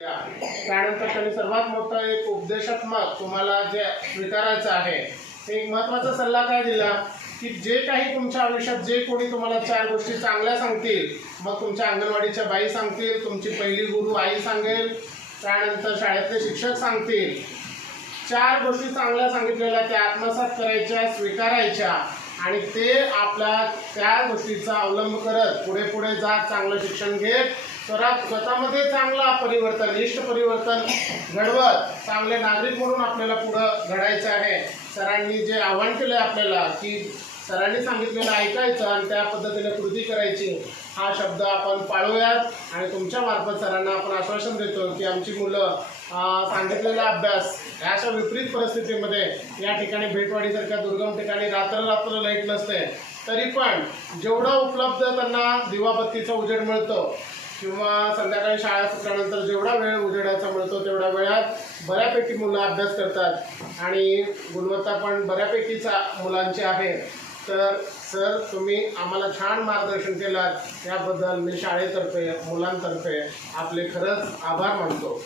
त्यानंतर त्यांनी सर्वात मोठा एक उपदेशात्मक तुम्हाला जे स्वीकारायचं आहे ते एक महत्त्वाचा सल्ला काय दिला की जे काही तुमच्या आयुष्यात जे कोणी तुम्हाला 4 गोष्टी चांगल्या सांगतील, मग तुमच्या अंगणवाडीच्या बाई सांगतील, तुमची पहिली गुरु आई सांगेल, त्यानंतर शाळेतले शिक्षक सांगतील, 4 गोष्टी चांगल्या सांगितलेल्या त्या आत्मसात करायच्या, स्वीकारायच्या आणि ते आपल्या त्या गोष्टीचा अवलंब करत पुढे पुढे जात चांगलं शिक्षण घेत स्वतःमध्ये चांगला परिवर्तन, इष्ट परिवर्तन घडवत चांगले नागरिक म्हणून आपल्याला पुढं घडायचं आहे। सरांनी जे आव्हान केलं आपल्याला की सरांनी सांगितलेलं ऐकायचं आणि त्या पद्धतीने कृती करायची, हा शब्द आपण पाळूयात आणि तुमच्या मार्फत सरांना आपण आश्वासन देतो की आमची मुलं सांगितलेला अभ्यास अशा विपरीत परिस्थितीमध्ये या ठिकाणी भेटवाडीसारख्या दुर्गम ठिकाणी रात्र लाईट नसते तरी पण जेवढा उपलब्ध त्यांना दिवाबत्तीचा उजेड मिळतो किंवा संध्याकाळी शाळा सुटल्यानंतर जेवढा वेळ उजेडाचा मिळतो तेवढ्या वेळात बऱ्यापैकी मुलं अभ्यास करतात आणि गुणवत्ता पण बऱ्यापैकीचा मुलांची आहे। तर सर तुम्ही आम्हाला छान मार्गदर्शन केलात त्याबद्दल मी शाळेतर्फे मुलांतर्फे आपले खरंच आभार मानतो।